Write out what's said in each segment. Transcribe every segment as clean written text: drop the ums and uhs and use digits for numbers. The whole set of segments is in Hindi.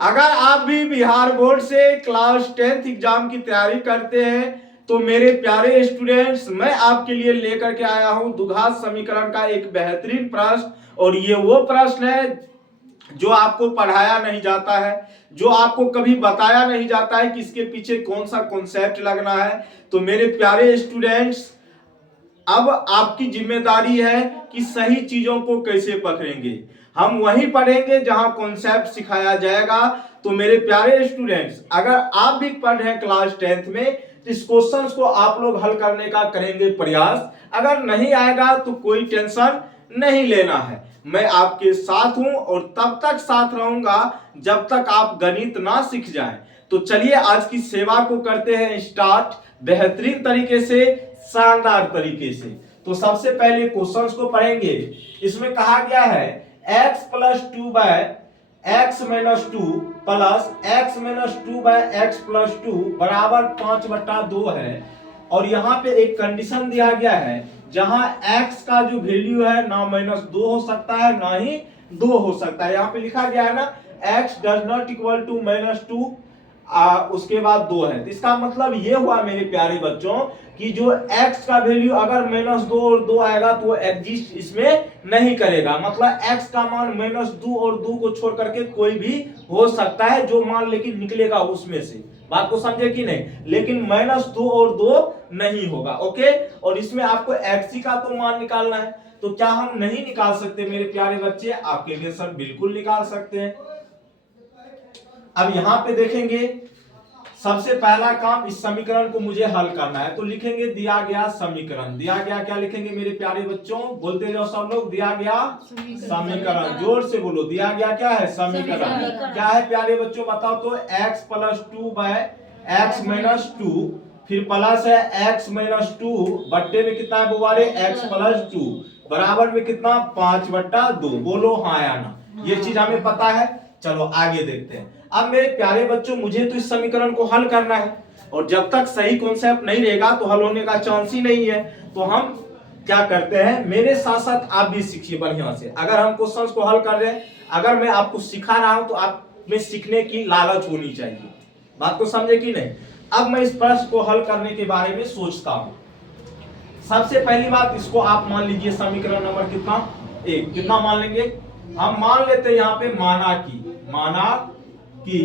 अगर आप भी बिहार बोर्ड से क्लास 10th एग्जाम की तैयारी करते हैं तो मेरे प्यारे स्टूडेंट्स, मैं आपके लिए लेकर के आया हूं द्विघात समीकरण का एक बेहतरीन प्रश्न। और ये वो प्रश्न है जो आपको पढ़ाया नहीं जाता है, जो आपको कभी बताया नहीं जाता है कि इसके पीछे कौन सा कॉन्सेप्ट लगना है। तो मेरे प्यारे स्टूडेंट्स, अब आपकी जिम्मेदारी है कि सही चीजों को कैसे पकड़ेंगे। हम वही पढ़ेंगे जहां कॉन्सेप्ट सिखाया जाएगा। तो मेरे प्यारे स्टूडेंट्स, अगर आप भी पढ़ रहे हैं क्लास 10th में तो इस क्वेश्चन को आप लोग हल करने का करेंगे प्रयास। अगर नहीं आएगा तो कोई टेंशन नहीं लेना है, मैं आपके साथ हूं और तब तक साथ रहूंगा जब तक आप गणित ना सीख जाएं। तो चलिए आज की सेवा को करते हैं स्टार्ट बेहतरीन तरीके से, शानदार तरीके से। तो सबसे पहले क्वेश्चंस को पढ़ेंगे। इसमें कहा गया है x plus 2 by x minus 2 plus x minus 2 by x plus 2 बराबर 5/2 है। और यहाँ पे एक कंडीशन दिया गया है जहां x का जो वैल्यू है ना -2 हो सकता है ना ही 2 हो सकता है। यहाँ पे लिखा गया है ना x does not equal to -2 उसके बाद 2 है। तो इसका मतलब ये हुआ मेरे प्यारे बच्चों कि जो x का वैल्यू अगर -2 और 2 आएगा तो वो एग्जिस्ट इसमें नहीं करेगा। मतलब x का मान -2 और 2 को छोड़ करके कोई भी हो सकता है, जो मान लेकिन निकलेगा उसमें से। बात को समझे कि नहीं? लेकिन -2 और 2 नहीं होगा। ओके, और इसमें आपको x का तो मान निकालना है। तो क्या हम नहीं निकाल सकते मेरे प्यारे बच्चे? आपके लिए सर बिल्कुल निकाल सकते हैं। अब यहां पे देखेंगे, सबसे पहला काम इस समीकरण को मुझे हल करना है। तो लिखेंगे दिया गया समीकरण। दिया गया क्या लिखेंगे मेरे प्यारे बच्चों? बोलते जाओ सब लोग, दिया गया समीकरण। जोर से बोलो, दिया गया क्या है? समीकरण। क्या है प्यारे बच्चों बताओ तो? x plus 2 by x minus 2, फिर प्लस है x माइनस 2 बट्टे में कितना है बुआरे? x प्लस 2 बराबर में कितना? 5/2। बोलो हाँ या ना? ये चीज हमें पता है। चलो आगे देखते हैं। अब मेरे प्यारे बच्चों, मुझे तो इस समीकरण को हल करना है और जब तक सही कॉन्सेप्ट नहीं रहेगा तो हल होने का चांस ही नहीं है। तो हम क्या करते हैं, मेरे साथ साथ आप भी सीखिए बढ़िया से। अगर हम क्वेश्चंस को हल कर रहे हैं, अगर मैं आपको सिखा रहा हूं तो आप में सीखने की लालच होनी चाहिए। बात को समझे कि नहीं? अब मैं इस प्रश्न को हल करने के बारे में सोचता हूं। सबसे पहली बात, इसको आप मान लीजिए समीकरण नंबर कितना? 1। कितना मान लेंगे? हम मान लेते हैं यहाँ पे माना कि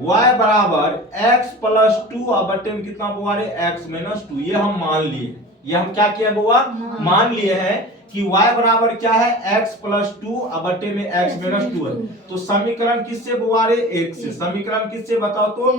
y बराबर x प्लस 2 और बट्टे में कितना बुआ रे? x minus 2। ये हम मान लिए। ये हम क्या किया बुआ? मान लिए हैं कि y बराबर क्या है? x प्लस 2 और बट्टे में x माइनस 2 है। तो समीकरण किससे बुआ रे? 1 से। समीकरण किससे बताओ तो?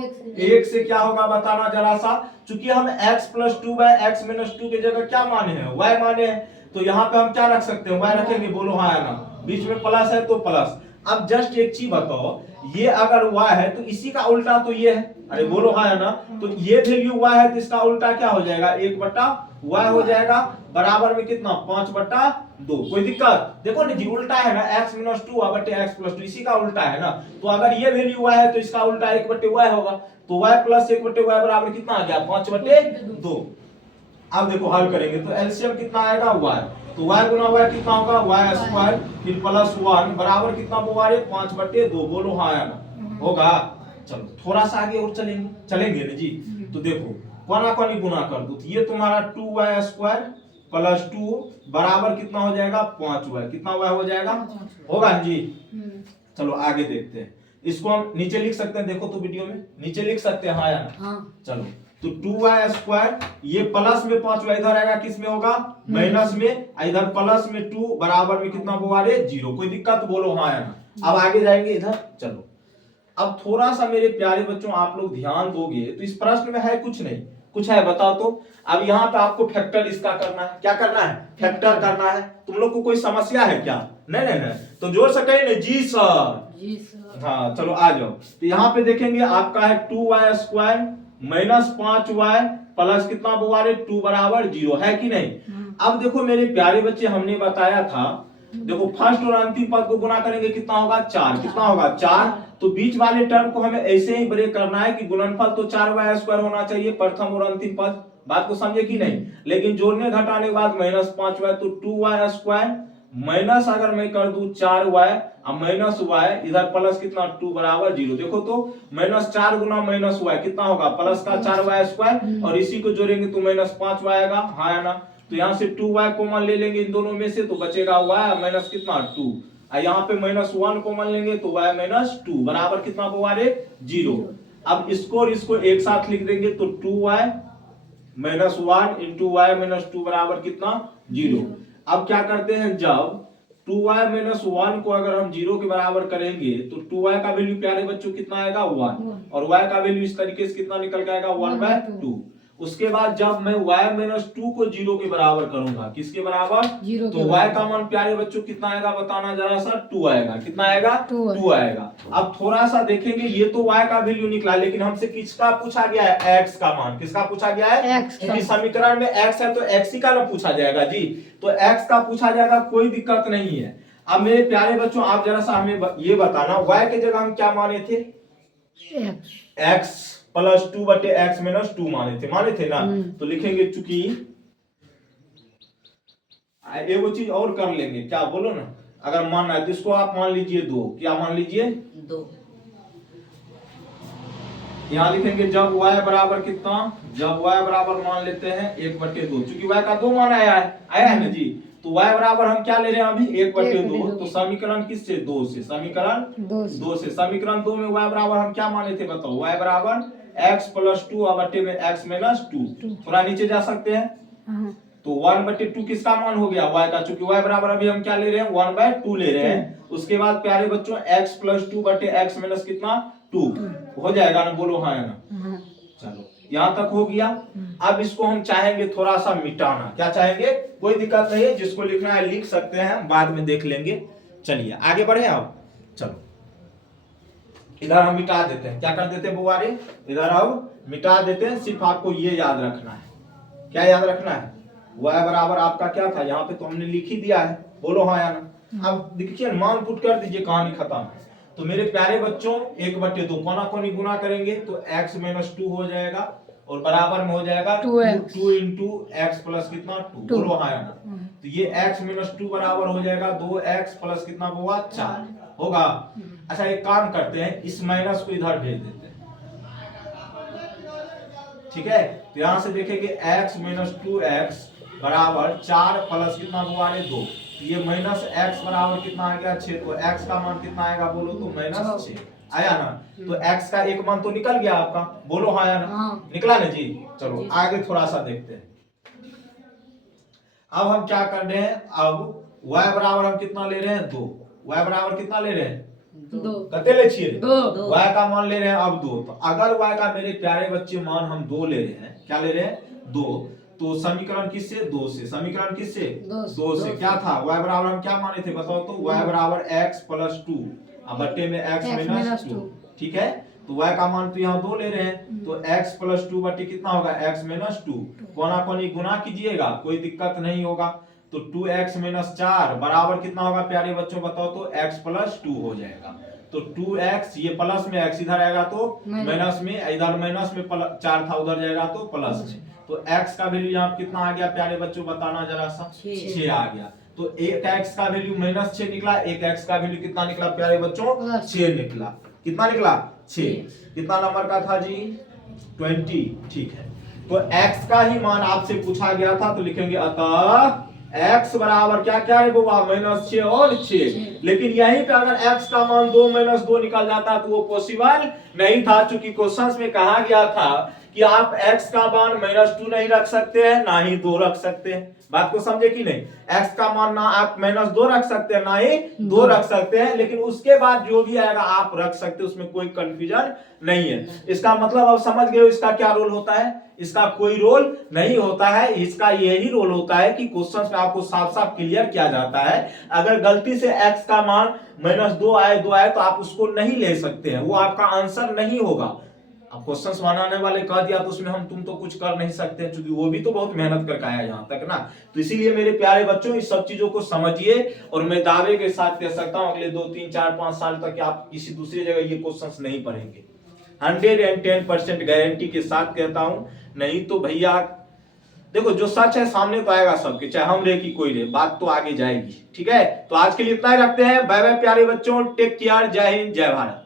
1 से। क्या होगा बताना जरा सा। चूंकि हम x plus 2 by x minus 2 की जगह क्या माने हैं? y माने हैं। तो यहाँ पे हम क्या रख सकते हैं? y रखेंगे। बोलो हाँ या ना? बीच में प्लस है तो प्लस। अब जस्ट एक चीज बताओ, ये अगर y है तो इसी का उल्टा तो ये है। अरे बोलो हाँ या ना? तो ये वैल्यू y है तो इसका उल्टा क्या हो जाएगा? 1/y हो जाएगा। बराबर में कितना? 5/2। कोई दिक्कत? देखो ना जी, उल्टा है ना, x माइनस 2 बटे x प्लस 2 इसी का उल्टा है ना। तो अगर ये वैल्यू y है तो इसका उल्टा 1/y होगा। तो y प्लस 1/y बराबर कितना आ गया? 5/2। अब देखो हल करेंगे तो एलसीएम कितना आएगा? y। तो y गुना y कितना होगा? y स्क्वायर फिर प्लस 1 बराबर कितना बुआ रे? 5/2। बोलो हाँ या ना? होगा। चलो थोड़ा सा आगे और चलेंगे ना जी। तो देखो कोना कोनी गुना कर दो तो ये तुम्हारा 2y स्क्वायर प्लस 2 बराबर कितना हो जाएगा? 5y। कितना y हो जाएगा? होगा ना जी? चलो आगे देखते हैं। इसको हम नीचे लिख सकते हैं, देखो तो वीडियो में नीचे लिख सकते हैं हाँ या ना? चलो तो 2y स्क्वायर, ये प्लस में 5y इधर आएगा, किस में होगा? माइनस में। इधर प्लस में 2 बराबर में कितना बुआ रे? 0। कोई दिक्कत? बोलो हाँ या ना? अब आगे जाएंगे इधर। चलो अब थोड़ा सा मेरे प्यारे बच्चों आप लोग ध्यान दोगे तो इस प्रश्न में है कुछ नहीं, कुछ है बताओ तो। अब यहाँ पे आपको फैक्टर इसका करना है। क्या करना है? फैक्टर करना है। तुम लोग को कोई समस्या है क्या? नहीं नहीं नहीं, तो जोर से कहिए ना जी सर। हाँ चलो आ जाओ। तो यहाँ पे देखेंगे आपका है 2y square minus 5y plus कितना बुआ रे? 2 बराबर 0 है कि नहीं? अब देखो मेरे प्यारे बच्चे, हमने बताया था, देखो फर्स्ट और अंतिम पद को गुना करेंगे कितना होगा? 4। कितना होगा? 4। तो बीच वाले टर्म को हमें ऐसे ही ब्रेक करना है कि गुणनफल तो 4y स्क्वायर होना चाहिए प्रथम और अंतिम पद। बात को समझे कि नहीं? लेकिन जोड़ने घटाने के बाद -5y, तो 2y स्क्वायर माइनस अगर मैं कर दूं 4y अब माइनस y इधर प्लस कितना 2 बराबर 0। देखो तो माइनस 4 गुना माइनस y कितना होगा प्लस का 4y स्क्वायर और इसी को जोड़ेंगे तो माइनस 5y आएगा। हाँ है ना, तो यहाँ से 2y कॉमन ले लेंगे इन दोनों में से तो बचेगा y माइनस कितना 2 और यहाँ पे माइनस 1 कॉमन लेंगे तो y माइनस 2 बराबर कितना होगा 0। अब इसको और इसको एक साथ लिख देंगे तो 2y minus 1 into Y minus 2 बराबर कितना 0। अब क्या करते हैं, जब 2y माइनस 1 को अगर हम 0 के बराबर करेंगे तो 2y का वैल्यू प्यारे बच्चों कितना आएगा 1 और y का वैल्यू इस तरीके से कितना निकल के आएगा 1/2। उसके बाद जब मैं y माइनस 2 को 0 के बराबर करूंगा, किसके बराबर तो y का मान प्यारे बच्चों कितना आएगा बताना जरा सा 2 आएगा। कितना आएगा 2 आएगा। अब थोड़ा सा देखेंगे, ये तो y का वैल्यू निकला लेकिन हमसे किसका पूछा गया है x का मान। किसका पूछा गया है क्योंकि समीकरण में x है तो x ही का ना पूछा जाएगा जी, तो x का पूछा जाएगा, कोई दिक्कत नहीं है। अब मेरे प्यारे बच्चों आप जरा सा हमें ये बताना y के जगह हम क्या माने थे x प्लस 2 बटे x माइनस 2 माने थे ना, तो लिखेंगे चूंकि एगो चीज और कर लेंगे, क्या बोलो ना, अगर मानना है तो इसको आप मान लीजिए 2। क्या मान लीजिए 2। यहाँ लिखेंगे जब y बराबर कितना, जब y बराबर मान लेते हैं 1/2 चूंकि y का 2 मान आया है ना जी, तो y बराबर हम क्या ले रहे हैं अभी 1/2। तो समीकरण किससे 2 से, समीकरण 2 से, समीकरण 2 में y बराबर हम क्या माने थे बताओ, y बराबर x प्लस 2 बटे में x माइनस 2। थोड़ा नीचे जा सकते हैं तो 1/2 किसका मान हो गया y का, चूंकि y बराबर अभी हम क्या ले रहे हैं 1/2 ले रहे हैं। उसके बाद प्यारे बच्चों x प्लस 2 बटे x माइनस कितना 2 हो जाएगा ना, बोलो हाँ है ना। चलो यहाँ तक हो गया। अब इसको हम चाहेंगे थोड़ा सा मिटाना, क्या चाहेंगे, कोई दिक्कत नहीं है, जिसको लिखना है लिख सकते हैं, बाद में देख लेंगे। चलिए आगे बढ़े अब, चलो इधर हम मिटा देते हैं, क्या कर देते हैं बुआरे, इधर अब मिटा देते हैं। सिर्फ आपको ये याद रखना है, क्या याद रखना है, y बराबर आपका क्या था, यहाँ पे तो हमने लिख ही दिया है, बोलो हाँ या ना। अब देखिए मान पुट कर दीजिए, कहानी खत्म। तो मेरे प्यारे बच्चों 1/2 कोना कोनी गुना करेंगे तो x माइनस 2 हो जाएगा और बराबर में हो जाएगा 2 इंटू एक्स प्लस कितना 2, बोलो हाँ या ना। तो ये x माइनस 2 बराबर हो जाएगा 2x प्लस कितना होगा 4 होगा। अच्छा एक काम करते हैं, इस माइनस को इधर भेज देते हैं, ठीक है। तो यहां से देखेंगे x माइनस 2x बराबर 4 प्लस कितना हुआ 2, तो ये माइनस x बराबर कितना आ गया 6। तो x का मान कितना आएगा बोलो तो माइनस 6 आया ना। तो x का एक मान तो निकल गया आपका, बोलो हाँ या ना, निकला ना जी। चलो आगे थोड़ा सा देखते हैं। अब हम क्या कर रहे हैं, अब y बराबर हम कितना ले रहे हैं 2, y बराबर कितना ले रहे हैं 2, कते ले छिए 2, y का मान ले रहे हैं अब 2। तो अगर y का मेरे प्यारे बच्चे मान हम 2 ले रहे हैं, क्या ले रहे हैं 2, तो समीकरण किससे 2 से, समीकरण किससे 2 से, क्या था y बराबर हम क्या माने थे बताओ तो, y बराबर x प्लस 2 बटे में x माइनस 2, ठीक है। तो y का मान तो यहाँ 2 ले रहे हैं, तो x प्लस 2 बटे कितना होगा x माइनस 2, कोना कोनी गुना कीजिएगा कोई दिक्कत नहीं होगा। तो 2x माइनस 4 बराबर कितना होगा प्यारे बच्चों बताओ तो x प्लस 2 हो जाएगा। तो 2x ये प्लस में x इधर आएगा तो माइनस में, इधर माइनस में 4 था उधर जाएगा तो प्लस में। तो x का वैल्यू यहाँ कितना आ गया प्यारे बच्चों बताना जरा सा 6 आ गया। तो एक x का वैल्यू माइनस 6 निकला, एक x का वैल्यू कितना निकला प्यारे बच्चों 6 निकला। कितना निकला 6, कितना नंबर का था जी 20, ठीक है। तो x का ही मान आपसे पूछा गया था, तो लिखेंगे अतः x बराबर क्या क्या है बुआ माइनस 6 और 6। लेकिन यहीं पे अगर x का मान 2 माइनस 2 निकल जाता तो वो पॉसिबल नहीं था, चूंकि क्वेश्चंस में कहा गया था कि आप x का मान माइनस 2 नहीं रख सकते हैं ना ही 2 रख सकते हैं। बात को समझे कि नहीं, x का मान ना आप माइनस 2 रख सकते हैं ना ही 2 रख सकते हैं, लेकिन उसके बाद जो भी आएगा आप रख सकते हैं, उसमें कोई कंफ्यूजन नहीं है। इसका मतलब आप समझ गए इसका क्या रोल होता है, इसका कोई रोल नहीं होता है। इसका यही रोल होता है कि क्वेश्चन में आपको साफ साफ क्लियर किया जाता है। अगर गलती से x का मान माइनस 2 आए तो आप उसको नहीं ले सकते हैं, वो आपका आंसर नहीं होगा। अब क्वेश्चंस बनाने वाले कह दिया तो उसमें हम तुम तो कुछ कर नहीं सकते, क्योंकि वो भी तो बहुत मेहनत करके आया यहाँ तक ना। तो इसीलिए मेरे प्यारे बच्चों इस सब चीजों को समझिए, और मैं दावे के साथ कह सकता हूँ अगले 2 3 4 5 साल तक आप किसी दूसरी जगह ये क्वेश्चंस नहीं पढ़ेंगे। 110% गारंटी के साथ कहता हूं, नहीं तो भैया देखो जो सच है सामने तो आएगा सबके, चाहे हम रहे कि कोई रहे, बात तो आगे जाएगी। ठीक है, तो आज के लिए इतना ही रखते हैं। बाय बाय प्यारे बच्चों, टेक केयर, जय हिंद जय भारत।